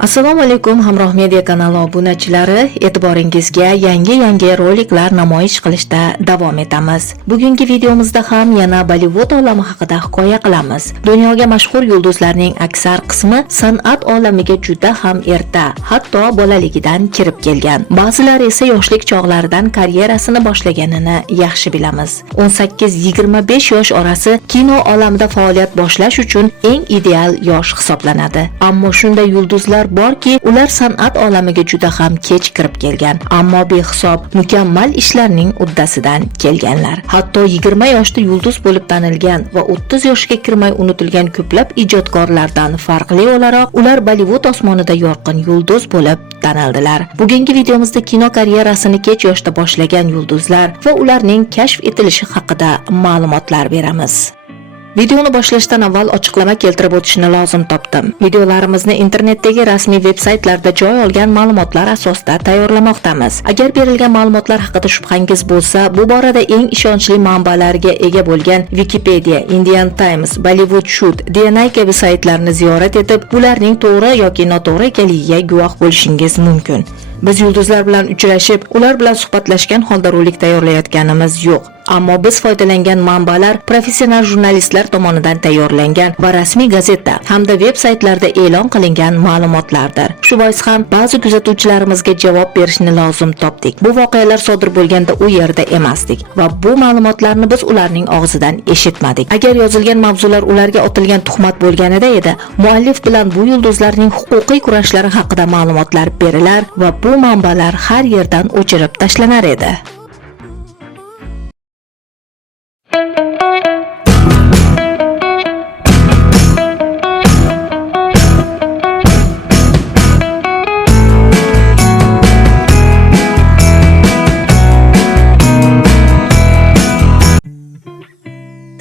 Assalomu alaykum Hamroh Media kanali obunachilari, e'tiboringizga yangi roliklar namoyish qilishda davom etamiz. Bugungi videomizda ham yana Bollywood olami haqida hikoya qilamiz. Dunyoga mashhur yulduzlarning aksar qismi san'at olamiga juda ham erta, hatto bolaligidan kirib kelgan. Ba'zilari esa yoshlik chog'laridan karyerasini boshlaganini yaxshi bilamiz. 18-25 yosh orasi kino olamida faoliyat boshlash uchun eng ideal yosh hisoblanadi. Ammo shunday yulduzlar borki, ular san'at olamiga juda ham kech kirib kelgan, ammo behisob mukammal ishlarning uddasidan kelganlar. Hatto 20 yoshda yulduz bo'lib tanilgan va 30 yoshga kirmay unutilgan ko'plab ijodkorlardan farqli o'laroq, ular Bollywood osmonida yorqin yulduz bo'lib tanildilar. Bugungi videomizda kino karyerasini kech yoshda boshlagan yulduzlar va ularning kashf etilishi haqida ma'lumotlar beramiz. Videoni boshlashdan avval ochiqlama keltirib o'tishni lozim topdim. Videolarimizni internetdagi rasmiy veb-saytlarda joy olgan ma'lumotlar asosida tayyorlamoqdamiz. Agar berilgan ma'lumotlar haqida shubhangiz bo'lsa, bu borada eng ishonchli manbalarga ega bo'lgan Wikipedia, Indian Times, Bollywood Shoot, DNA kabi saytlarni ziyorat etib, ularning to'g'ri yoki noto'g'ri ekanligiga guvoh bo'lishingiz mumkin. Biz yulduzlar bilan uchrashib, ular bilan suhbatlashgan holda rolik tayyorlayotganimiz yo'q. Ammo biz foydalangan manbalar professional jurnalistlar tomonidan tayyorlangan va rasmiy gazeta hamda veb-saytlarda e'lon qilingan ma'lumotlardir. Shu bois ham ba'zi kuzatuvchilarimizga javob berishni lozim topdik. Bu voqealar sodir bo'lganda u yerda emasdik va bu ma'lumotlarni biz ularning og'zidan eshitmadik. Agar yozilgan mavzular ularga otilgan tuhmat bo'lganida edi, muallif bilan bu yulduzlarning huquqiy kurashlari haqida ma'lumotlar berilar va bu manbalar har yerdan o'chirib tashlanar edi.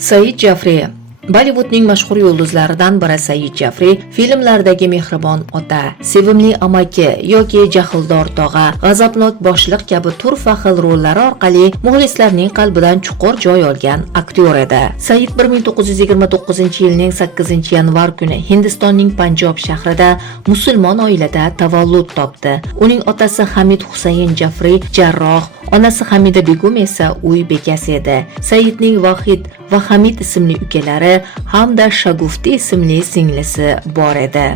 Said Jafri Bollywoodning mashhur yulduzlaridan biri Said Jafri filmlardagi mehribon ota, sevimli amaki yoki jahldor tog'a, g'azabnok boshliq kabi turfa xil rollari orqali muxlislarning qalbidan chuqur joy olgan aktyor edi. Said 1929-yilning 8-yanvar kuni Hindistonning Panjob shahrida musulmon oilada tavallud topdi. Uning otasi Hamid Husayn Jafri jarroh, onasi Hamida Begum esa uy bekasi edi. Saidning Vahid va Hamid ismli ukalari hamda Shagufti ismli singlisi bor edi.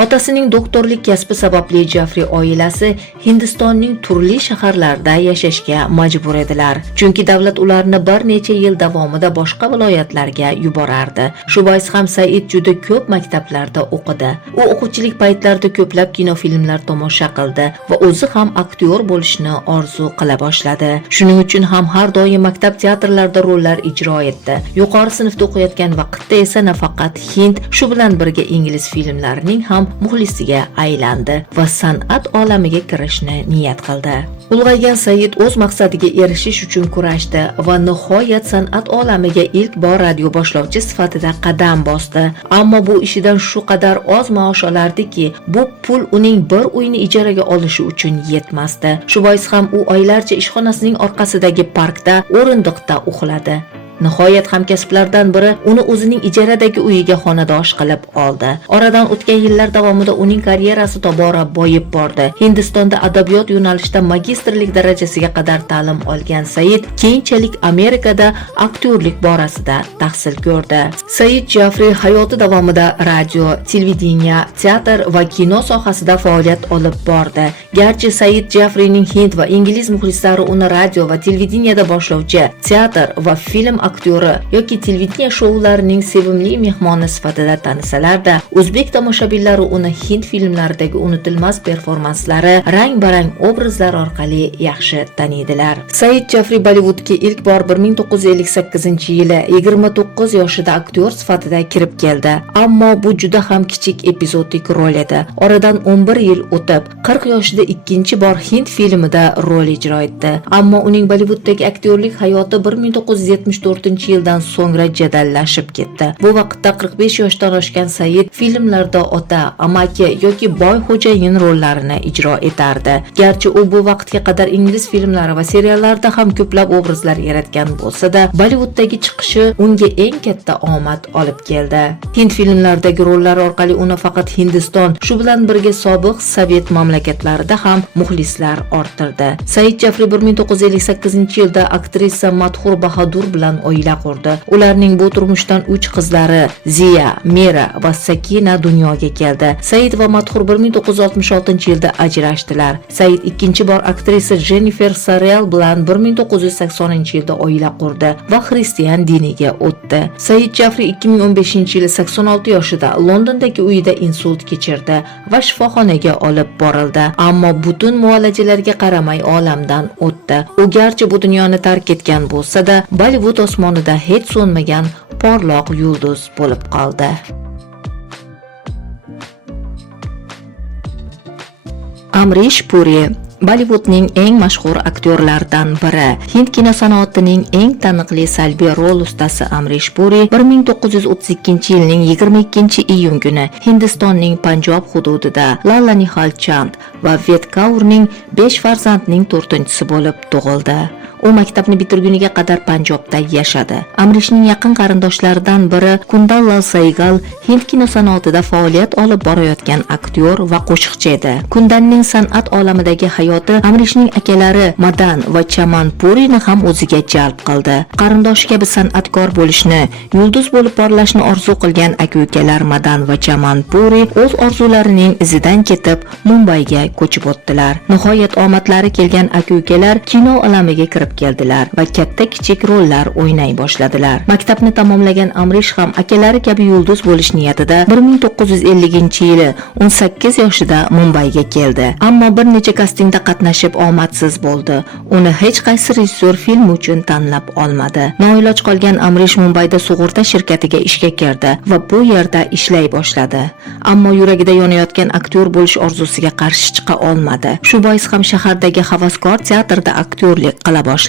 Otasining doktorlik kasbi sababli Jafri oilasi Hindistonning turli shaharlarida yashashga majbur edilar. Chunki davlat ularni bir necha yil davomida boshqa viloyatlarga yuborardi. Shu bois ham Said juda ko'p maktablarda o'qidi. U o'quvchilik paytlarida ko'plab kinofilmlar tomosha qildi va o'zi ham aktyor bo'lishni orzu qila boshladi. Shuning uchun ham har doim maktab teatrlarida rollar ijro etdi. Yuqori sinfda o'qiyotgan vaqtda esa nafaqat hind, shu bilan birga ingliz filmlarining ham muxlisiga aylandi va san'at olamiga kirishni niyat qildi. Ulg'aygan Said o'z maqsadiga erishish uchun kurashdi va nihoyat san'at olamiga ilk bor radio boshlovchi sifatida qadam bosdi. Ammo bu ishidan shu qadar oz maosh olardiki, bu pul uning bir uyni ijaraga olishi uchun yetmasdi. Shu bois ham u oylarcha ishxonasining orqasidagi parkda o'rindiqda uxladi. Nihoyat hamkasblardan biri uni o'zining ijaradagi uyiga xonadosh qilib oldi. Oradan o'tgan yillar davomida uning karyerasi tobora boyib bordi. Hindistonda adabiyot yo'nalishida magistrlik darajasiga qadar ta'lim olgan Said keyinchalik Amerikada aktyorlik borasida tahsil ko'rdi. Said Jafri hayoti davomida radio, televideniya, teatr va kino sohasida faoliyat olib bordi. Garchi Said Jafrining hind va ingliz muxlislari uni radio va televideniyada boshlovchi, teatr va film aktyori yoki televideniya shoularining sevimli mehmoni sifatida tanisalar-da, o'zbek tomoshabinlari uni hind filmlaridagi unutilmas performanslari, rang-barang obrazlar orqali yaxshi taniydilar. Said Jafri Bollywoodga ilk bor 1958-yili 29 yoshida aktyor sifatida kirib keldi. Ammo bu juda ham kichik epizodik rol edi. Oradan 11 yil o'tib, 40 yoshida ikkinchi bor hind filmida rol ijro etdi. Ammo uning Bollywooddagi aktyorlik hayoti 1974 2014-yildan so'ngra jadallashib ketdi. Bu vaqtda 45 yoshdan oshgan Said filmlarda ota, amaki yoki boy xo'jayin rollarini ijro etardi. Garchi u bu vaqtga qadar ingliz filmlari va seriallarda ham ko'plab obrazlar yaratgan bo'lsa-da, Bollywoddagi chiqishi unga eng katta omad olib keldi. Hind filmlaridagi rollari orqali uni faqat Hindiston, shu bilan birga sobiq Sovet mamlakatlarida ham muxlislar orttirdi. Said Jafri 1958-yilda aktrisa Madhur Bahadur bilan oila qurdi. Ularning bu turmushdan 3 qizlari Ziya, Mera va Sakina dunyoga keldi. Said va Madhur 1966-yilda ajrashdilar. Said ikkinchi bor aktrisa Jennifer Sarel bilan 1980-yilda oila qurdi va xristian diniga o'tdi. Said Jafri 2015-yili 86 yoshida Londondagi uyida insult kechirdi va shifoxonaga olib borildi. Ammo butun muolajalarga qaramay olamdan o'tdi. U garchi bu dunyoni tark etgan bo'lsa-da, Bollywood osmonida hech so'nmagan porloq yulduz bo'lib qoldi. Amrish Puri Bollywoodning eng mashhur aktyorlaridan biri. Hind kino sanoatining eng taniqli salbiy rol ustasi Amrish Puri 1932-yilning 22-iyun kuni Hindistonning Panjob hududida Lala Nihal Chand va Ved Kaurning 5 farzandning 4-chisi bo'lib tug'ildi. U maktabni bitirguniga qadar Panjobda yashadi. Amrishning yaqin qarindoshlaridan biri Kundal Lal Saigal Hind kino sanoatida faoliyat olib borayotgan aktyor va qo'shiqchi edi. Kundanning san'at olamidagi hayoti Amrishning akalari Madan va Chaman Purini ham o'ziga jalb qildi. Qarindoshi kabi san'atkor bo'lishni, yulduz bo'lib porlashni orzu qilgan aka-ukalar Madan va Chaman Puri o'z orzularining izidan ketib Mumbayga ko'chib o'tdilar. Nihoyat omadlari kelgan aka-ukalar kino olamiga kirib keldilar va katta-kichik rollar o'ynay boshladilar. Maktabni tamomlagan Amrish ham akalari kabi yulduz bo'lish niyatida 1950-yili 18 yoshida Mumbayga keldi. Ammo bir necha kastingda qatnashib omadsiz bo'ldi. Uni hech qaysi rejissyor film uchun tanlab olmadi. Noiloj qolgan Amrish Mumbayda sug'urta shirkatiga ishga kirdi va bu yerda ishlay boshladi. Ammo yuragida yonayotgan aktyor bo'lish orzusiga qarshi chiqa olmadi. Shu bois ham shahardagi havaskor teatrda aktyorlik qila boshladi.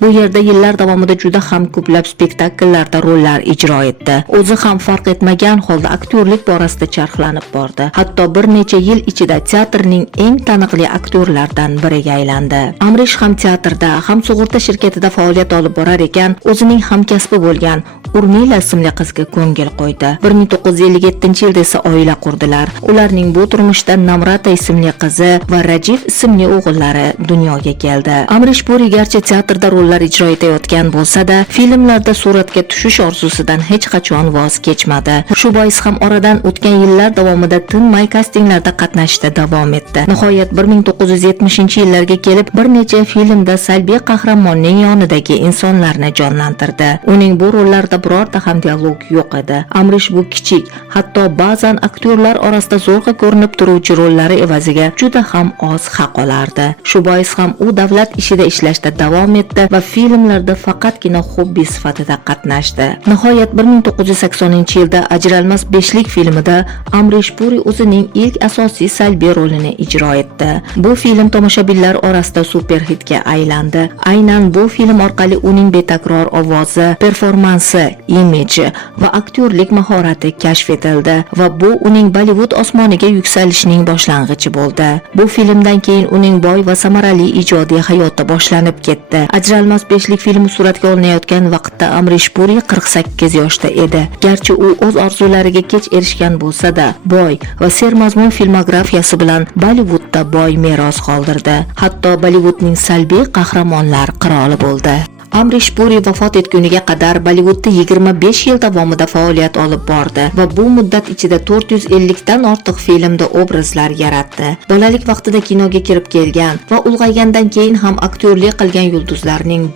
Bu yerda yillar davomida juda ham ko'plab spektakllarda rollar ijro etdi. O'zi ham farq etmagan holda aktyorlik borasida charxlanib bordi. Hatto bir necha yil ichida teatrning eng taniqli aktyorlardan biriga aylandi. Amrish ham teatrda, ham sug'urta shirkatida faoliyat olib borar ekan, o'zining hamkasbi bo'lgan Urmila ismli qizga ko'ngil qo'ydi. 1957-yilda esa oila qurdilar. Ularning bu turmushda Namrata ismli qizi va Rajiv ismli o'g'illari dunyoga keldi. Amrish Puri garchi teatrda rollar ijro etayotgan bo'lsa-da, filmlarda suratga tushish orzusidan hech qachon voz kechmadi. Shu bois ham oradan o'tgan yillar davomida tinmay kastinglarda qatnashda davom etdi. Nihoyat 1970-yillarga kelib bir necha filmda salbiy qahramonning yonidagi insonlarni jonlantirdi. Uning bu rollarda birorta ham dialog yo'q edi. Amrish bu kichik, hatto ba'zan aktyorlar orasida zo'rg'a ko'rinib turuvchi rollari evaziga juda ham oz haq olardi. Shu bois ham u davlat ishida ishlashda davom etdi va filmlarda faqatgina hobbi sifatida qatnashdi. Nihoyat 1980-yilda Ajralmas beshlik filmida Amrish Puri o'zining ilk asosiy salbiy rolini ijro etdi. Bu film tomoshabinlar orasida superhitga aylandi. Aynan bu film orqali uning betakror ovozi, performansi, imiji va aktyorlik mahorati kashf etildi va bu uning Bollywood osmoniga yuksalishining boshlang'ichi bo'ldi. Bu filmdan keyin uning boy va samarali ijodiy hayoti boshlanib ketdi. Ajralmas beshlik filmi suratga olinayotgan vaqtda Amrish Puri 48 yoshda edi. Garchi u o'z orzulariga kech erishgan bo'lsa-da, boy va sermazmun filmografiyasi bilan Bollywoodda boy meros qoldirdi. Hatto Bollywoodning salbiy qahramonlar qiroli bo'ldi. Amrish Puri vafot etguniga qadar Bollywoodda 25 yil davomida faoliyat olib bordi va bu muddat ichida 450 dan ortiq filmda obrazlar yaratdi. Bolalik vaqtida kinoga kirib kelgan va ulg'aygandan keyin ham aktyorlik qilgan yulduzlarning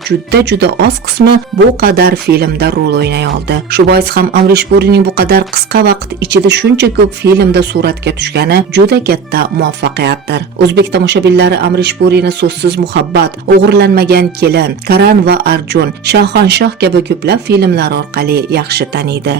juda oz qismi bu qadar filmda rol o'ynay oldi. Shu bois ham Amrish Purining bu qadar qisqa vaqt ichida shuncha ko'p filmda suratga tushgani juda katta muvaffaqiyatdir. O'zbek tomoshabinlari Amrish Purini So'zsiz muhabbat, O'g'irlanmagan kelin, Karan va Arjun, Shahanshoh kabi ko'plab filmlar orqali yaxshi taniydi.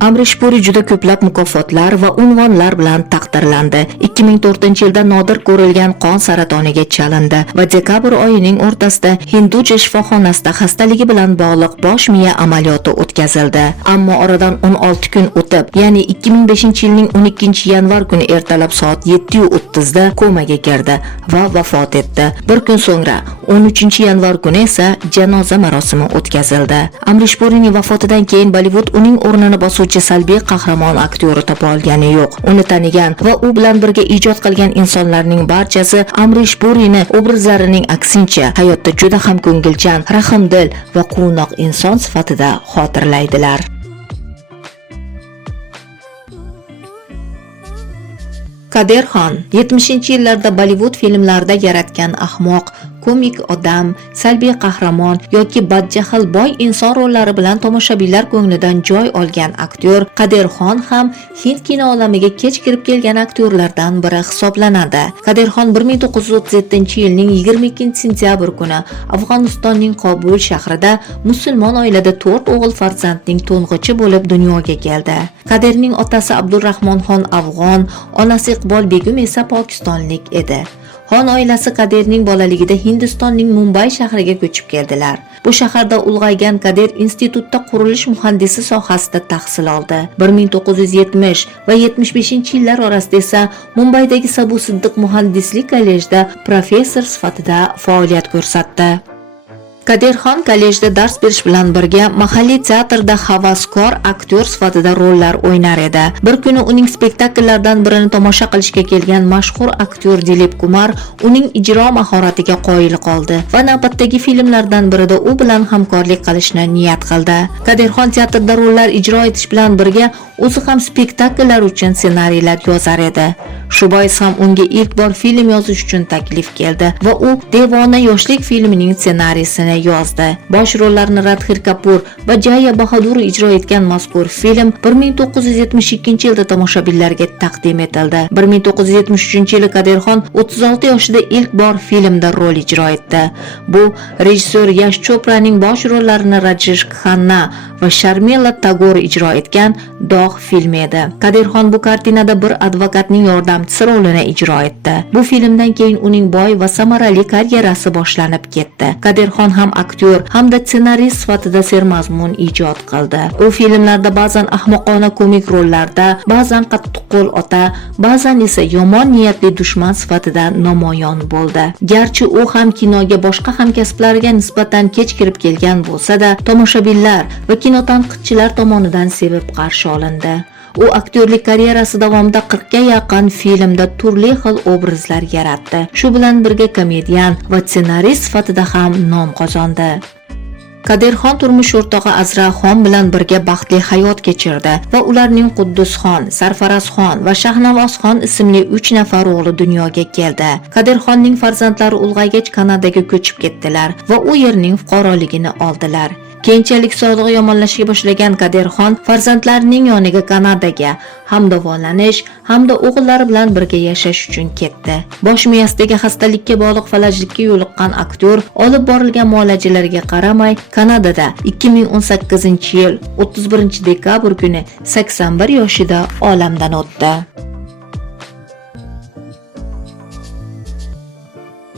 Amrish Puri juda ko'plab mukofotlar va unvonlar bilan taqdirlandi. 2004-yilda nodir ko'rilgan qon saratoniga chalindi va dekabr oyining o'rtasida Hinduja shifoxonasida xastaligi bilan bog'liq bosh miya amaliyoti o'tkazildi. Ammo oradan 16 kun o'tib, ya'ni 2005-yilning 12-yanvar kuni ertalab soat 7:30 da komaga kirdi va vafot etdi. Bir kun so'ngra 13-yanvar kuni esa janoza marosimi o'tkazildi. Amrish Purining vafotidan keyin Bollivud uning o'rnini bosuvchi salbiy qahramon aktyori topa olgani yo'q. Uni tanigan va u bilan birga ijod qilgan insonlarning barchasi Amrish Purini obrazlarining aksincha hayotda juda ham ko'ngilchan, rahmdil va quvnoq inson sifatida xotirlaydilar. Kader Xon 70-yillarda Bollivud filmlarida yaratgan ahmoq, komik odam, salbiy qahramon yoki badjahl boy inson rollari bilan tomoshabinlar ko'nglidan joy olgan aktyor Kader Xon ham Hind kino olamiga kech kirib kelgan aktyorlardan biri hisoblanadi. Kader Xon 1937-yilning 22-sentyabr kuni Afg'onistonning Qobul shahrida musulmon oilada 4 o'g'il farzandning to'ng'ichi bo'lib dunyoga keldi. Kaderning otasi Abdurrahmon Xon afg'on, onasi Iqbol Begum esa pokistonlik edi. Xon oilasi Kaderning bolaligida Hindistonning Mumbay shahriga ko'chib keldilar. Bu shaharda ulg'aygan Kader institutda qurilish muhandisi sohasida tahsil oldi. 1970 va 75-yillar orasida esa Mumbaydagi Sabu Siddiq muhandislik kollejida professor sifatida faoliyat ko'rsatdi. Kader Xon kollejda dars berish bilan birga mahalliy teatrda havaskor aktyor sifatida rollar o'ynar edi. Bir kuni uning spektakllaridan birini tomosha qilishga kelgan mashhur aktyor Dilip Kumar uning ijro mahoratiga qoyil qoldi va navbatdagi filmlardan birida u bilan hamkorlik qilishni niyat qildi. Kader Xon teatrda rollar ijro etish bilan birga o'zi ham spektakllar uchun ssenariylar yozar edi. Shu bois ham unga ilk bor film yozish uchun taklif keldi va u Devona yoshlik filmining ssenariysini yozdi. Bosh rollarni Radhir Kapur va Jaya Bahadur ijro etgan mazkur film 1972-yilda tomoshabinlarga taqdim etildi. 1973-yili Kader Xon 36 yoshida ilk bor filmda rol ijro etdi. Bu rejissyor Yash Chopraning bosh rollarini Rajesh Khanna va Sharmila Tagor ijro etgan Dog' filmi edi. Kader Xon bu kartinada bir advokatning yordamchisi rolini ijro etdi. Bu filmdan keyin uning boy va samarali karyerasi boshlanib ketdi. Kader Xon ham aktyor hamda ssenarist sifatida sermazmun ijod qildi. U filmlarda ba'zan ahmoqona komik rollarda, ba'zan qattiqqo'l ota, ba'zan esa yomon niyatli dushman sifatida namoyon bo'ldi. Garchi u ham kinoga boshqa hamkasblariga nisbatan kech kirib kelgan bo'lsa-da, tomoshabinlar va kinotanqidchilar tomonidan sevib qarshi olindi. U aktyorlik karyerasi davomida 40 ga yaqin filmda turli xil obrazlar yaratdi. Shu bilan birga komedian va ssenarist sifatida ham nom qozondi. Kader Xon turmush o'rtog'i Azra Xon bilan birga baxtli hayot kechirdi va ularning Quddusxon, Sarfarazxon va Shahnavozxon ismli 3 nafar o'g'li dunyoga keldi. Kader Xonning farzandlari ulg'aygach Kanadaga ko'chib ketdilar va u yerning fuqaroligini oldilar. Keyinchalik sog'lig'i yomonlashga boshlagan Kader Xon farzandlarining yoniga Kanadaga ham davolanish hamda o'g'illari bilan birga yashash uchun ketdi. Bosh miyasidagi xastalikka bog'liq falajlikka yo'liqqan aktyor olib borilgan muolajalarga qaramay Kanadada 2018-yil 31-dekabr kuni 81 yoshida olamdan o'tdi.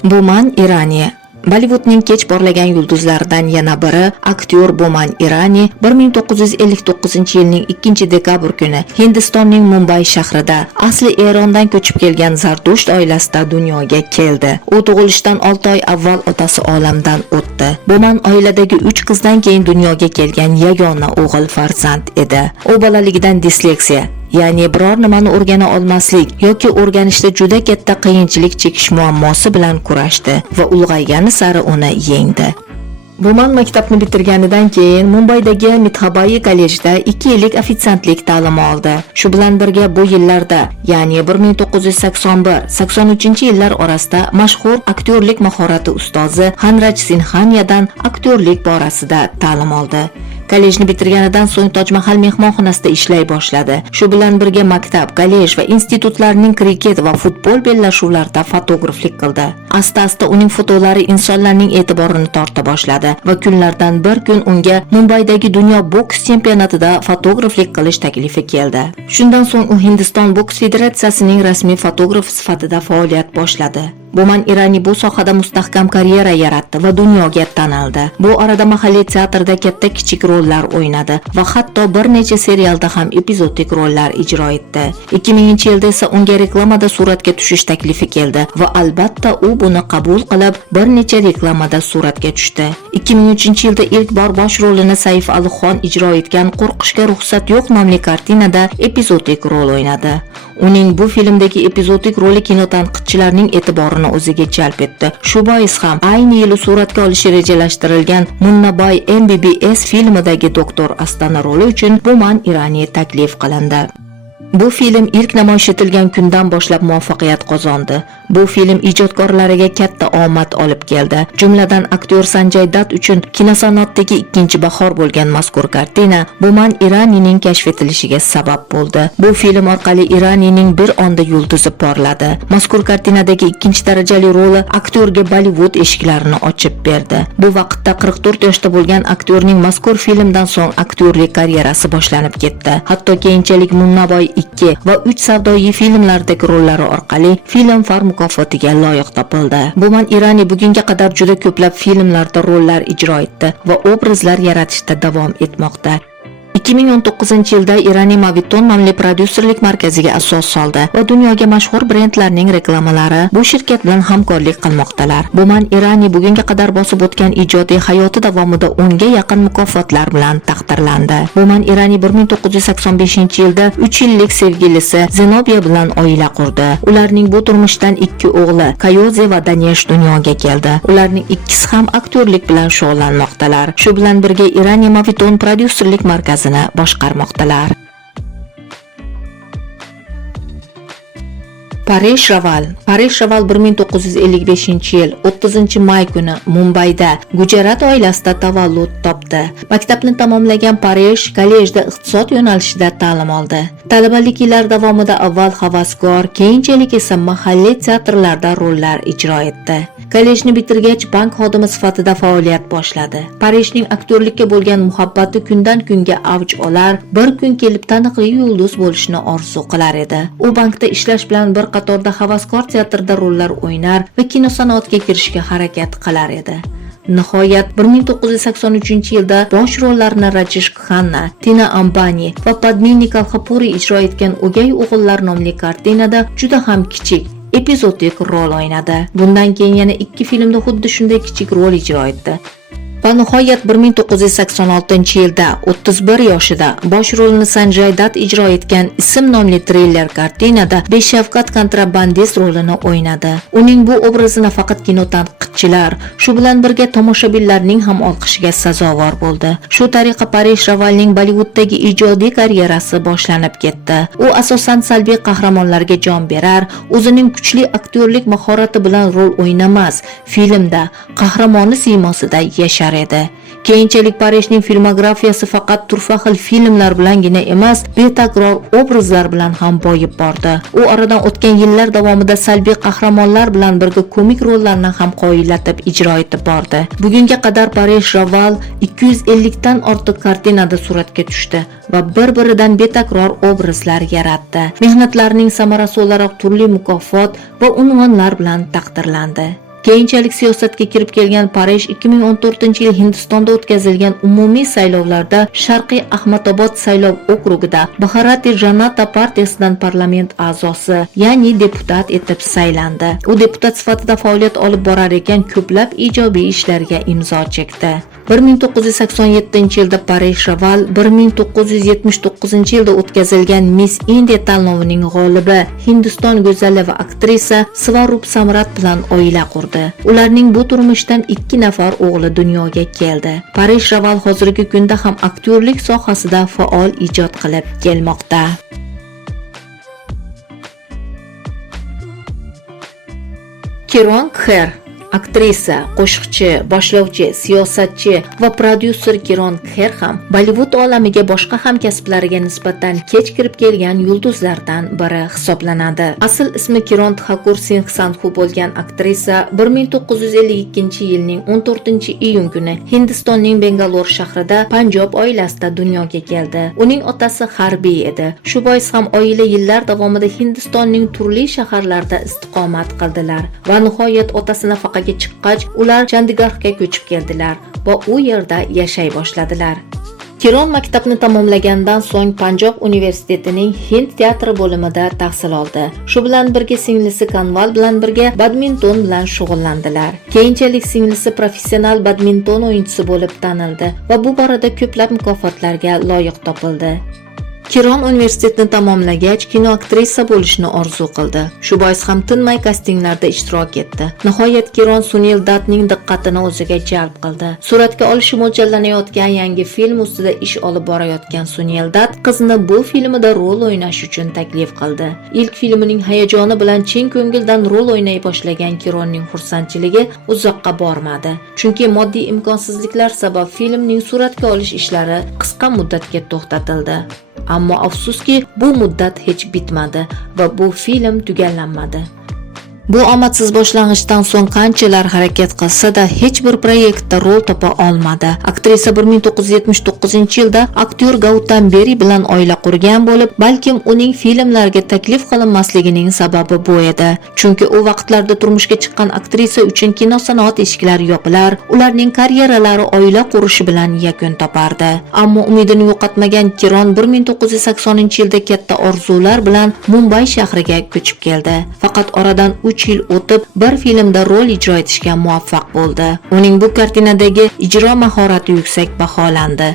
Boman Irani Bollivudning kech porlagan yulduzlaridan yana biri aktyor Boman Irani 1959-yilning 2-dekabr kuni Hindistonning Mumbay shahrida asli Erondan ko'chib kelgan Zardusht oilasida dunyoga keldi. U tug'ilishdan 6 oy avval otasi olamdan o'tdi. Boman oiladagi 3 qizdan keyin dunyoga kelgan yagona o'g'il farzand edi. U bolaligidan disleksiya, ya'ni biror nimani o'rgana olmaslik yoki o'rganishda juda katta qiyinchilik chekish muammosi bilan kurashdi va ulg'aygani sari uni yengdi. Boman maktabni bitirganidan keyin Mumbaydagi Mithabai kollejida 2 yillik ofitsiantlik ta'limi oldi. Shu bilan birga bu yillarda, ya'ni 1981-83-yillar orasida mashhur aktyorlik mahorati ustozi Hanraj Sinhaniyadan aktyorlik borasida ta'lim oldi. Kollejni bitirganidan so'ng Toj Mahal mehmonxonasida ishlay boshladi. Shu bilan birga maktab, kollej va institutlarning kriket va futbol bellashuvlarida fotograflik qildi. Asta-asta uning fotolari insonlarning e'tiborini torta boshladi va kunlardan bir kun unga Mumbaydagi dunyo boks chempionatida fotograflik qilish taklifi keldi. Shundan so'ng u Hindiston boks federatsiyasining rasmiy fotografi sifatida faoliyat boshladi. Boman Irani bu sohada mustahkam karyera yaratdi va dunyoga tanildi. Bu orada mahalliy teatrda katta-kichik rollar o'ynadi va hatto bir necha serialda ham epizodik rollar ijro etdi. 2000-yilda esa unga reklamada suratga tushish taklifi keldi va albatta u buni qabul qilib, bir necha reklamada suratga tushdi. 2003-yilda ilk bor bosh rolini Saif Alixon ijro etgan Qo'rqishga ruxsat yo'q nomli kartinada epizodik rol o'ynadi. Uning bu filmdagi epizodik roli kinotanqidchilarning e'tiborini o'ziga jalb etdi. Shu bois ham ayni yili suratga olishi rejalashtirilgan Munnaboy MBBS filmidagi doktor Astana roli uchun Boman Irani taklif qilindi. Bu film ilk namoyish etilgan kundan boshlab muvaffaqiyat qozondi. Bu film ijodkorlariga katta omad olib keldi. Jumladan aktyor Sanjay Dutt uchun kinosanoatdagi ikkinchi bahor bo'lgan mazkur kartina Boman Iranining kashf etilishiga sabab bo'ldi. Bu film orqali Iranining bir onda yulduzi porladi. Mazkur kartinadagi ikkinchi darajali roli aktyorga Bollywood eshiklarini ochib berdi. Bu vaqtda 44 yoshda bo'lgan aktyorning mazkur filmdan so'ng aktyorlik karyerasi boshlanib ketdi. Hatto keyinchalik Munnaboy 2 va 3 savdoyi filmlardagi rollari orqali Filmfar mukofotiga loyiq topildi. Boman Irani bugunga qadar juda ko'plab filmlarda rollar ijro etdi va obrazlar yaratishda davom etmoqda. 2019-yilda Irani Maviton nomli prodyuserlik markaziga asos soldi va dunyoga mashhur brendlarning reklamalari bu shirkat bilan hamkorlik qilmoqdalar. Boman Irani bugunga qadar bosib o'tgan ijodiy hayoti davomida 10 ga yaqin mukofotlar bilan taqdirlandi. Boman Irani 1985-yilda 3 yillik sevgilisi Zenobia bilan oila qurdi. Ularning bu turmushdan 2 o'g'li, Kayoze va Danesh dunyoga keldi. Ularning ikkisi ham aktyorlik bilan shug'ullanmoqdalar. Shu bilan birga Irani Maviton prodyuserlik markazini boshqarmoqdalar. Paresh Rawal 1955-yil 30-may kuni Mumbayda Gujarat oilasida tavallud topdi. Maktabni tamomlagan Paresh kollejda iqtisod yo'nalishida ta'lim oldi. Talabalik yillari davomida avval havaskor, keyinchalik esa mahalliy teatrlarda rollar ijro etdi. Kollejni bitirgach bank xodimi sifatida faoliyat boshladi. Pareshning aktyorlikka bo'lgan muhabbati kundan kunga avj olar, bir kun kelib taniqli yulduz bo'lishni orzu qilar edi. U bankda ishlash bilan bir qatorda havaskor teatrda rollar o'ynar va kinosanoatga kirishga harakat qilar edi. Nihoyat 1983-yilda bosh rollarni Rajesh Khanna, Tina Ambani va Padmini Kalhapuri ijro etgan O'gay o'g'illar nomli kartinada juda ham kichik epizodik rol o'ynadi. Bundan keyin yana 2 filmda xuddi shunday kichik rol ijro etdi. Va nihoyat 1986-yilda 31 yoshida bosh rolini Sanjay Dutt ijro etgan Ism nomli triller kartinada Beshafqat kontrabandist rolini o'ynadi. Uning bu obrazi nafaqat kinotanqidchilar, shu bilan birga tomoshabinlarning ham olqishiga sazovor bo'ldi. Shu tariqa Paresh Rawalning Bollywooddagi ijodiy karyerasi boshlanib ketdi. U asosan salbiy qahramonlarga jon berar, o'zining kuchli aktyorlik mahorati bilan rol o'ynamas, filmda qahramoni siymosida yashar edi. Keyinchalik Pareshning filmografiyasi faqat turfa xil filmlar bilangina emas, betakror obrazlar bilan ham boyib bordi. U oradan o'tgan yillar davomida salbiy qahramonlar bilan birga komik rollarni ham qoyillatib ijro etib bordi. Bugunga qadar Paresh Rawal 250 dan ortiq kartinada suratga tushdi va bir-biridan betakror obrazlar yaratdi. Mehnatlarining samarasi o'laroq turli mukofot va unvonlar bilan taqdirlandi. Keyinchalik siyosatga kirib kelgan Paresh 2014-yil Hindistonda o'tkazilgan umumiy saylovlarda Sharqiy Ahmadobod saylov okrugida Bharatiya Janata partiyasidan parlament a'zosi, ya'ni deputat etib saylandi. U deputat sifatida faoliyat olib borar ekan, ko'plab ijobiy ishlarga imzo chekdi. 1987-yilda Paresh Rawal 1979-yilda o'tkazilgan Miss India tanlovining g'olibi Hindiston go'zali va aktrisa Svarup Samrat bilan oila qurdi. Ularning bu turmushdan 2 nafar o'g'li dunyoga keldi. Paresh Rawal hozirgi kunda ham aktyorlik sohasida faol ijod qilib kelmoqda. Kiron Kher Aktrisa, qo'shiqchi, boshlovchi, siyosatchi va prodyuser Kiron Kher ham Bollivud olamiga boshqa hamkasblariga nisbatan kech kirib kelgan yulduzlardan biri hisoblanadi. Asl ismi Kiron Thakur Singh Sandhu bo'lgan aktrisa 1952-yilning 14-iyun kuni Hindistonning Bengalor shahrida Panjob oilasida dunyoga keldi. Uning otasi harbiy edi. Shu bois ham oila yillar davomida Hindistonning turli shaharlarida istiqomat qildilar va nihoyat otasi nafaqaga chiqqach, ular Chandigarhga ko'chib keldilar va u yerda yashay boshladilar. Kiron maktabni tamomlagandan so'ng Panjob universitetining Hind teatri bo'limida tahsil oldi. Shu bilan birga singlisi Kanval bilan birga badminton bilan shug'ullandilar. Keyinchalik singlisi professional badminton o'yinchisi bo'lib tanildi va bu borada ko'plab mukofotlarga loyiq topildi. Kiron universitetni tamomlagach, kino aktrisa bo'lishni orzu qildi. Shu bois ham tinmay kastinglarda ishtirok etdi. Nihoyat Kiron Sunil Duttning diqqatini o'ziga jalb qildi. Suratga olishi mo'ljallanayotgan yangi film ustida ish olib borayotgan Sunil Dutt qizni bu filmida rol o'ynash uchun taklif qildi. Ilk filmining hayajoni bilan chin ko'ngildan rol o'ynay boshlagan Kironning xursandchiligi uzoqqa bormadi. Chunki moddiy imkonsizliklar sabab filmning suratga olish ishlari qisqa muddatga to'xtatildi. Ammo afsuski, bu muddat hech bitmadi va bu film tugallanmadi. Bu omadsiz boshlang'ich so'ng qanchalar harakat qilsa-da hech bir proyektda rol topa olmadi. Aktrisa 1979-yilda aktyor Gautam Beri bilan oila qurgan bo'lib, balkim uning filmlarga taklif qilinmasligining sababi bu edi. Chunki u vaqtlarda turmushga chiqqan aktrisa uchun kino sanoat eshiklari yopilar, ularning karyeralari oila qurishi bilan yakun topardi. Ammo umidini yo'qotmagan Kiron 1980-yilda katta orzular bilan Mumbay shahriga ko'chib keldi. Faqat oradan 3 yil o'tib bir filmda rol ijro etishga muvaffaq bo'ldi. Uning bu kartinadagi ijro mahorati yuksak baholandi.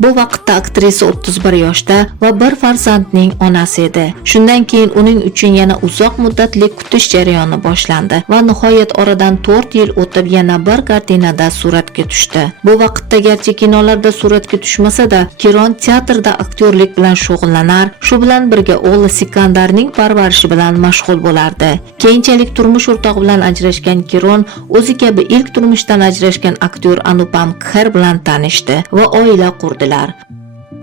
Bu vaqtda aktrisa 31 yoshda va bir farzandning onasi edi. Shundan keyin uning uchun yana uzoq muddatli kutish jarayoni boshlandi va nihoyat oradan 4 yil o'tib yana bir kartinada suratga tushdi. Bu vaqtda garchi kinolarda suratga tushmasa-da, Kiron teatrda aktyorlik bilan shug'ullanar, shu bilan birga o'g'li Sikandarning parvarishi bilan mashg'ul bo'lardi. Keyinchalik turmush o'rtog'i bilan ajrashgan Kiron o'zi kabi ilk turmushdan ajrashgan aktyor Anupam Kher bilan tanishdi va oila qurdi.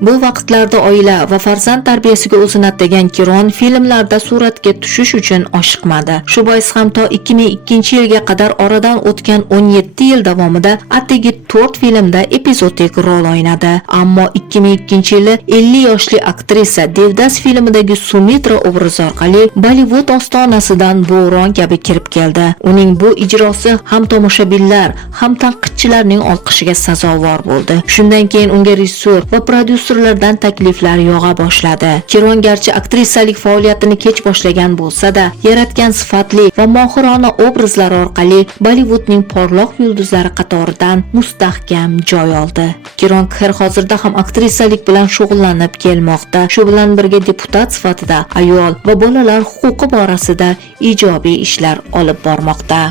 Bu vaqtlarda oila va farzand tarbiyasiga o'zini atagan Kiron filmlarda suratga tushish uchun oshiqmadi. Shu bois ham to 2002-yilga qadar oradan o'tgan 17 yil davomida atigi 4 filmda epizodik rol o'ynadi. Ammo 2002-yili 50 yoshli aktrisa Devdas filmidagi Sumitra obrazi orqali Bollivud ostonasidan bo'ron kabi kirib keldi. Uning bu ijrosi ham tomoshabinlar, ham tanqidchilarning olqishiga sazovor bo'ldi. Shundan keyin unga rejissyor va prodyuserlardan takliflar yog'a boshladi. Kiron garchi aktrisalik faoliyatini kech boshlagan bo'lsa-da, yaratgan sifatli va mohirona obrazlar orqali Bollivudning porloq yulduzlari qatoridan mustahkam joy oldi. Kiron Kher hozirda ham aktrisalik bilan shug'ullanib kelmoqda. Shu bilan birga deputat sifatida ayol va bolalar huquqi borasida ijobiy ishlar olib bormoqda.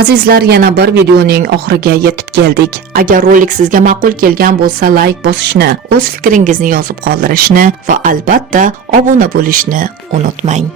Azizlar, yana bir videoning oxiriga yetib keldik. Agar rolik sizga ma'qul kelgan bo'lsa, like bosishni, o'z fikringizni yozib qoldirishni va albatta obuna bo'lishni unutmang.